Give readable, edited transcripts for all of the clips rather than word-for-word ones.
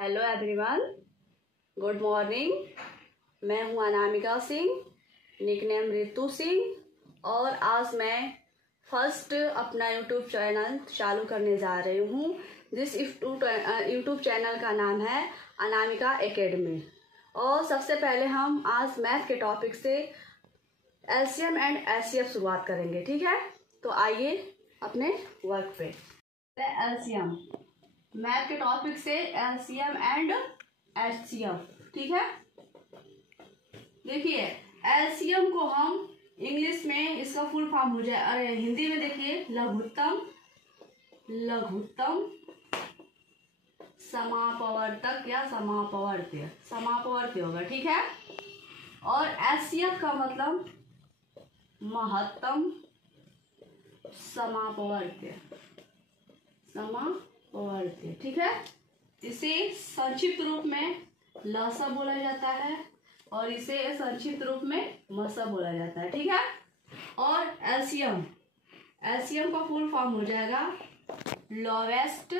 Hello everyone, good morning. मैं हूं Anamika Singh, nickname Ritu Singh, और आज मैं फर्स्ट अपना यूट्यूब चैनल चालू करने जा रही हूं। जिस यूट्यूब चैनल का नाम है अनामिका एकेडमी। और सबसे पहले हम आज मैथ के टॉपिक से एलसीएम एंड एचसीएफ शुरुआत करेंगे, ठीक है। तो आइए अपने वर्क पे। एलसीएम मैथ के टॉपिक से एलसीएम एंड एचसीएफ, ठीक है। देखिए एलसीएम को हम इंग्लिश में इसका फुल फॉर्म हो जाए, अरे हिंदी में देखिए लघुत्तम समापवर्तक या समापवर्ती होगा, ठीक है। और एचसीएफ का मतलब महत्तम समापवर्ती, ठीक है। इसे संक्षिप्त रूप में लसा बोला जाता है और इसे संक्षिप्त रूप में मसा बोला जाता है, ठीक है। और एलसीएम का फुल फॉर्म हो जाएगा लोवेस्ट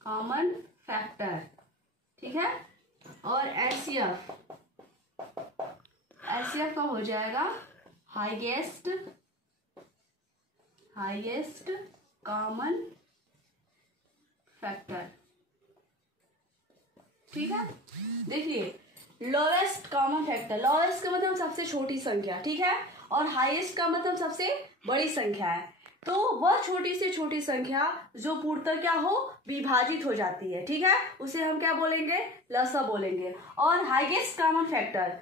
कॉमन फैक्टर, ठीक है। और एचसीएफ का हो जाएगा हाईएस्ट कॉमन फैक्टर, ठीक है। देखिए लोवेस्ट कॉमन फैक्टर, लोवेस्ट का मतलब सबसे छोटी संख्या, ठीक है। और हाईएस्ट का मतलब सबसे बड़ी संख्या है। तो वह छोटी से छोटी संख्या जो पूर्णतः क्या हो, विभाजित हो जाती है, ठीक है, उसे हम क्या बोलेंगे, लसा बोलेंगे। और हाईएस्ट कॉमन फैक्टर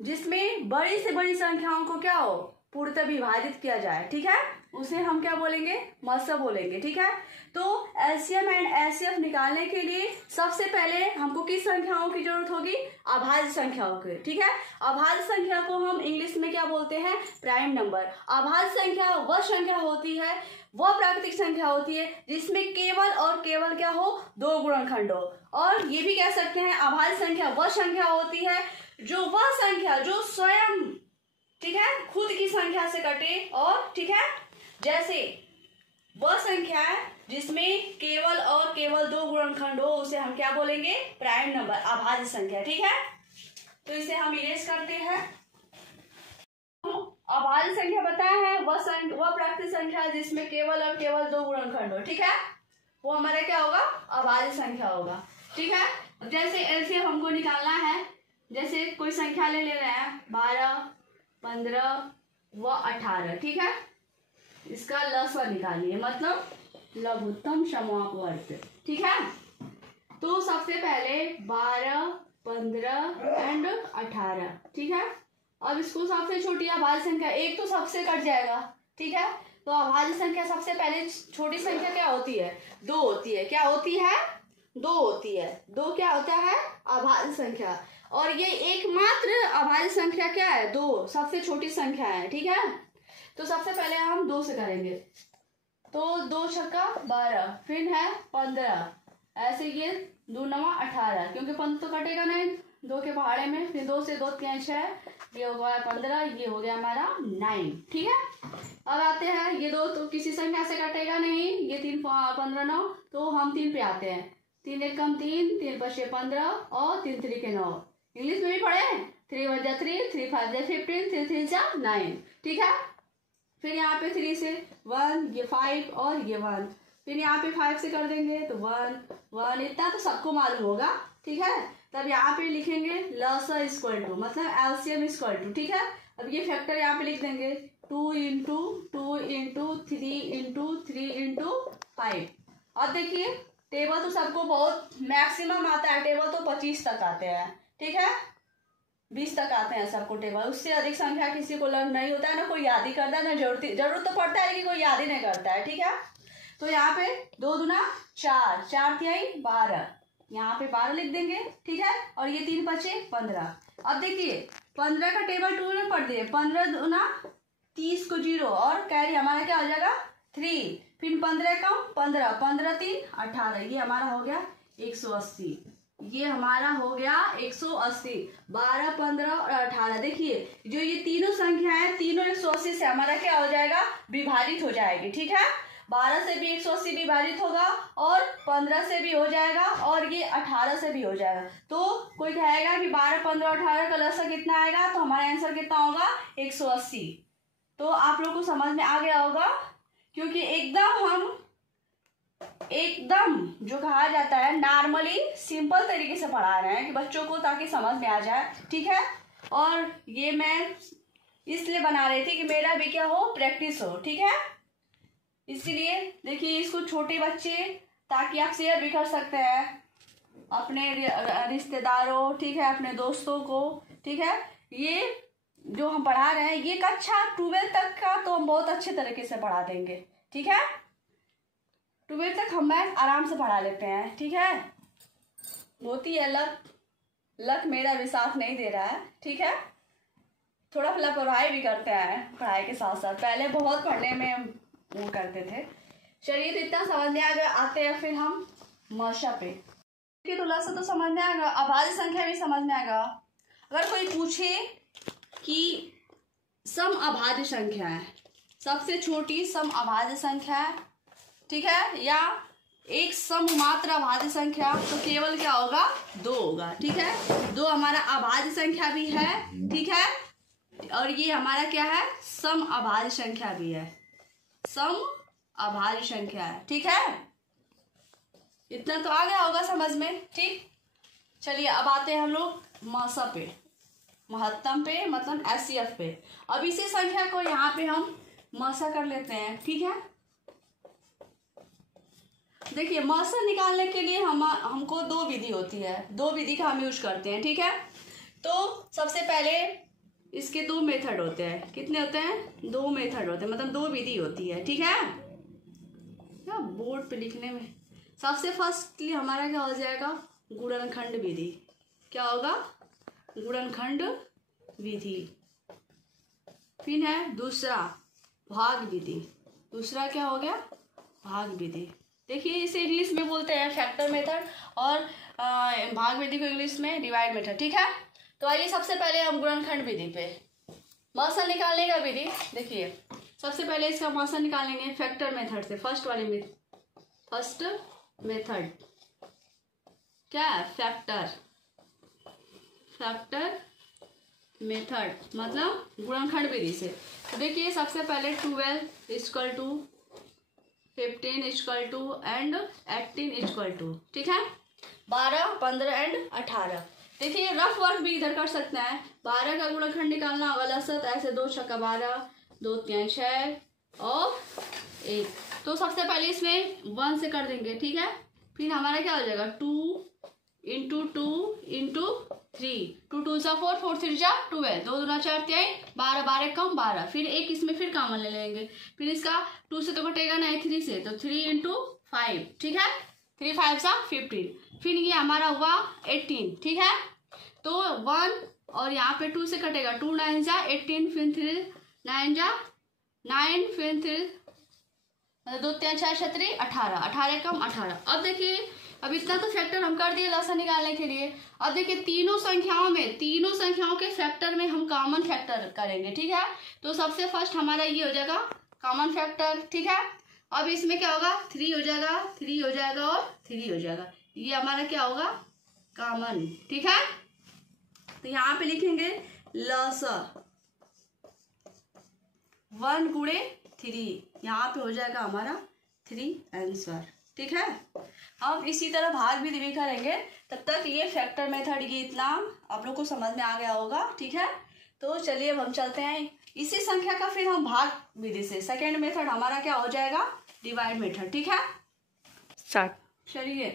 जिसमें बड़ी से बड़ी संख्याओं को क्या हो, पूर्णतः विभाजित किया जाए, ठीक है, उसे हम क्या बोलेंगे, मसा बोलेंगे, ठीक है। तो एलसीएम एंड एचसीएफ निकालने के लिए सबसे पहले हमको किस संख्याओं की जरूरत होगी, अभाज्य संख्याओं की, ठीक है। अभाज्य संख्या को हम इंग्लिश में क्या बोलते हैं, प्राइम नंबर। अभाज्य संख्या वह संख्या होती है, वह प्राकृतिक संख्या होती है जिसमें केवल और केवल क्या हो, दो गुणनखंड हो। और ये भी कह सकते हैं अभाज्य संख्या वह संख्या होती है जो वह संख्या जो स्वयं, ठीक है, खुद की संख्या से कटे, और ठीक है, जैसे वह संख्या है जिसमें केवल और केवल दो गुणनखंड हो, उसे हम क्या बोलेंगे, प्राइम नंबर, अभाज्य संख्या, ठीक है। तो इसे हम इरेज करते हैं। अभाज्य संख्या बताया है वह प्राकृतिक संख्या है जिसमें केवल और केवल दो गुणनखंड हो, ठीक है, वो हमारा क्या होगा, अभाज्य संख्या होगा, ठीक है। जैसे एलसीएम हमको निकालना है, जैसे कोई संख्या ले रहे हैं 12, 15 व 18, ठीक है। इसका लसा निकालिए, मतलब लघुत्तम समापवर्ती, ठीक है। तो सबसे पहले 12, 15 एंड 18, ठीक है। अब इसको सबसे छोटी अभाज्य संख्या, एक तो सबसे कट जाएगा, ठीक है। तो अभाज्य संख्या सबसे पहले छोटी संख्या क्या होती है, 2 होती है। क्या होती है, 2 होती है। 2 क्या होता है, अभाज्य संख्या। और ये एकमात्र अभाज्य संख्या क्या है, 2 सबसे छोटी संख्या है, ठीक है। तो सबसे पहले हम 2 से करेंगे, तो 2 छक्का 12, फिर है 15, ऐसे ये 2 9 18, क्योंकि 15 तो कटेगा नहीं 2 के पहाड़े में, फिर 2 से 2 3 6, ये हो गया 15, ये हो गया हमारा 9, ठीक है। अब आते हैं ये 2 तो किसी संख्या से कटेगा नहीं, ये 3 15 9, तो हम 3 पे आते हैं। 3 1 3, 3 5 15 और 3 3 के 9। इंग्लिश में भी पढ़े, 3 1 3, 3 5 15, 3 3 9, ठीक है। फिर यहाँ पे 3 से 1, ये 5 और ये 1, फिर यहाँ पे 5 से कर देंगे तो 1 1, इतना तो सबको मालूम होगा, ठीक है। तब यहाँ पे लिखेंगे लसा इक्वल टू, मतलब एलसीएम इक्वल टू, ठीक है। अब ये फैक्टर यहाँ पे लिख देंगे 2 इंटू 2 इंटू 3 इंटू 3 इंटू 5। अब देखिए टेबल तो सबको बहुत मैक्सिमम आता है, टेबल तो 25 तक आते हैं, ठीक है, 20 तक आते हैं सबको टेबल। उससे अधिक संख्या किसी को लर्न नहीं होता है, ना कोई याद ही करता है, ना जरूरत तो पड़ता है कि कोई याद ही नहीं करता है, ठीक है। तो यहाँ पे 2 दूना 4, 4 3 12, यहाँ पे 12 लिख देंगे, ठीक है। और ये 3 5 15। अब देखिए 15 का टेबल 2 में पढ़ दिए, 15 दूना 30 को 0, और कैरी हमारा क्या हो जाएगा 3, फिर 15 कम 15, 15 3 18, ये हमारा हो गया 180, ये हमारा हो गया 180। 12, 15 और 18, देखिए जो ये तीनों संख्या है, तीनों 180 से हमारा क्या हो जाएगा, विभाजित हो जाएगी, ठीक है। 12 से भी 180 विभाजित होगा और 15 से भी हो जाएगा और ये 18 से भी हो जाएगा। तो कोई कहेगा कि 12, 15, 18 का लसा कितना आएगा, तो हमारा आंसर कितना होगा 180। तो आप लोग को समझ में आ गया होगा, क्योंकि एकदम जो कहा जाता है नॉर्मली सिंपल तरीके से पढ़ा रहे हैं कि बच्चों को, ताकि समझ में आ जाए। ठीक है, और ये मैं इसलिए बना रही थी कि मेरा भी क्या हो, प्रैक्टिस हो। ठीक है, इसीलिए देखिए इसको छोटे बच्चे, ताकि आप शेयर भी कर सकते हैं अपने रिश्तेदारों, ठीक है, अपने दोस्तों को। ठीक है, ये जो हम पढ़ा रहे हैं ये कक्षा 12 तक का तो हम बहुत अच्छे तरीके से पढ़ा देंगे। ठीक है, 12 तक हम मैथ आराम से पढ़ा लेते हैं। ठीक है, होती है लक मेरा भी साथ नहीं दे रहा है। ठीक है, थोड़ा लापरवाही भी करते हैं पढ़ाई के साथ साथ, पहले बहुत पढ़ने में वो करते थे। चलिए, तो इतना समझ में आ गया। आते हैं फिर हम माशा पे। ठीक है, तो लसा तो समझ में आएगा, अभाज्य संख्या भी समझ में आएगा। अगर कोई पूछे कि सम अभाज्य संख्या है, सबसे छोटी सम अभाज्य संख्या है, ठीक है, या एक सम मात्र अभाज्य संख्या, तो केवल क्या होगा, 2 होगा। ठीक है, 2 हमारा अभाज्य संख्या भी है। ठीक है, और ये हमारा क्या है, सम अभाज्य संख्या भी है, सम अभाज्य संख्या है। ठीक है, इतना तो आ गया होगा समझ में। ठीक, चलिए अब आते हैं हम लोग मासा पे, महत्तम पे, मतलब एचसीएफ पे। अब इसी संख्या को यहाँ पे हम मासा कर लेते हैं। ठीक है, देखिए मासा निकालने के लिए हमको 2 विधि होती है, 2 विधि का हम यूज करते हैं। ठीक है, तो सबसे पहले इसके 2 मेथड होते हैं। कितने होते हैं, 2 मेथड होते हैं, मतलब 2 विधि होती है। ठीक है, क्या बोर्ड पे लिखने में, सबसे फर्स्टली हमारा क्या हो जाएगा, गुणनखंड विधि। क्या होगा, गुणनखंड विधि। फिर है दूसरा भाग विधि। दूसरा क्या हो गया, भाग विधि। देखिए इसे इंग्लिश में बोलते हैं फैक्टर मेथड, और भाग विधि को इंग्लिश में डिवाइड मेथड। ठीक है, तो आइए सबसे पहले हम गुणनखंड विधि पे मासा निकालने का विधि। देखिए सबसे पहले इसका मासा निकालेंगे फैक्टर मेथड से, फर्स्ट मेथड क्या है, फैक्टर मेथड, मतलब गुणनखंड विधि से। तो देखिए सबसे पहले 12 = 15 = एंड 18 = ठीक है, 12, 15 एंड 18। देखिए रफ वर्क भी इधर कर सकते हैं। 12 का गुणनखंड निकालना होगा लसत, ऐसे 2 × 12, 2 × 3 = 6 और 1। तो सबसे पहले इसमें 1 से कर देंगे। ठीक है, फिर हमारा क्या हो जाएगा, 2 × 2 × 3, 2 × 2 = 4, 4 × 3 = 12, 2 × 2 = 4, 12, 12 कम 12, फिर 1 इसमें फिर कॉमन ले लेंगे। फिर इसका 2 से तो कटेगा नहीं, 3 से, तो 3 × 5। ठीक है, 3 × 5 = 15। फिर ये हमारा हुआ 18। ठीक है, तो 1 और यहाँ पे 2 से कटेगा, 2 × 9 = 18, फिर 3 9 = 9, फिर 3 2 3 6 6 18, 18 कम 18। अब देखिए, अब इतना तो फैक्टर हम कर दिए लसा निकालने के लिए। अब देखिए तीनों संख्याओं के फैक्टर में हम कॉमन फैक्टर करेंगे। ठीक है, तो सबसे फर्स्ट हमारा ये हो जाएगा कॉमन फैक्टर। ठीक है, अब इसमें क्या होगा, 3 हो जाएगा, 3 हो जाएगा और 3 हो जाएगा, ये हमारा क्या होगा, कॉमन। ठीक है, तो यहाँ पे लिखेंगे लसा 1 × 3, यहाँ पे हो जाएगा हमारा 3 आंसर। ठीक है, अब इसी तरह भाग विधि भी करेंगे। तब तक ये फैक्टर मेथड, ये इतना आप लोग को समझ में आ गया होगा। ठीक है, तो चलिए अब हम चलते हैं इसी संख्या का, फिर हम भाग विधि से सेकेंड मेथड हमारा क्या हो जाएगा, डिवाइड मेथड। ठीक है, स्टार्ट। चलिए,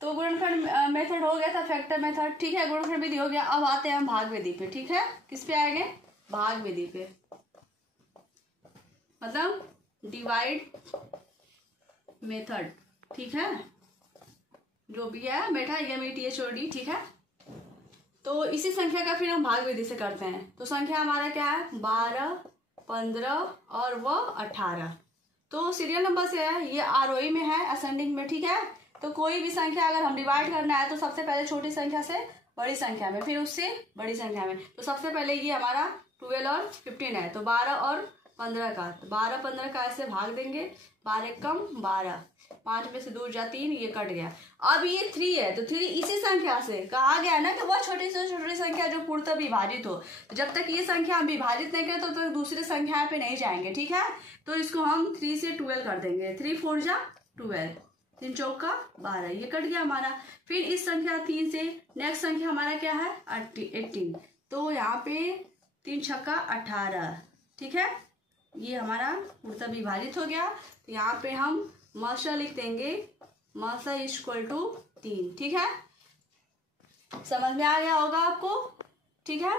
तो गुणनखंड मेथड हो गया था, फैक्टर मेथड। ठीक है, गुणनखंड विधि हो गया। अब आते हैं हम भाग विधि पे। ठीक है, किस पे आएंगे, भाग विधि पे, मतलब डिवाइड मेथड। ठीक है, जो भी है बैठा MATHOD। ठीक है, तो इसी संख्या का फिर हम भाग विधि से करते हैं। तो संख्या हमारा क्या है, 12, 15 और वो 18। तो सीरियल नंबर से है, ये आरोही में है, असेंडिंग में। ठीक है, तो कोई भी संख्या अगर हम डिवाइड करना है तो सबसे पहले छोटी संख्या से बड़ी संख्या में, फिर उससे बड़ी संख्या में। तो सबसे पहले ये हमारा 12 और 15 है, तो 12 और 15 का, 12 15 का ऐसे भाग देंगे, 12 कम 12, 5 में से 2 जा 3, ये कट गया। अब ये 3 है तो 3 इसी संख्या से कहा गया ना कि वह छोटी से छोटी संख्या जो पूर्णतः विभाजित हो। तो जब तक ये संख्या हम विभाजित नहीं करें तो दूसरी संख्या पे नहीं जाएंगे, ठीक है। तो इसको हम 3 से 12 कर देंगे, 3 4 जा 12, 3 चौका 12, ये कट गया हमारा। फिर इस संख्या 3 से नेक्स्ट संख्या हमारा क्या है 18, तो यहाँ पे 3 छक्का 18, ठीक है। ये हमारा पूर्णतः विभाजित हो गया। तो यहाँ पे हम मसा लिख देंगे, मसा इक्वल टू 3, ठीक है। समझ में आ गया होगा आपको, ठीक है।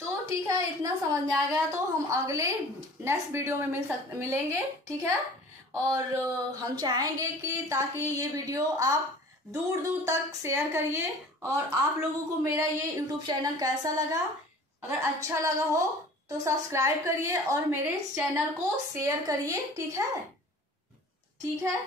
तो ठीक है, इतना समझ में आ गया तो हम अगले नेक्स्ट वीडियो में मिलेंगे, ठीक है। और हम चाहेंगे कि ताकि ये वीडियो आप दूर दूर तक शेयर करिए। और आप लोगों को मेरा ये यूट्यूब चैनल कैसा लगा, अगर अच्छा लगा हो तो सब्सक्राइब करिए और मेरे चैनल को शेयर करिए, ठीक है, ठीक है।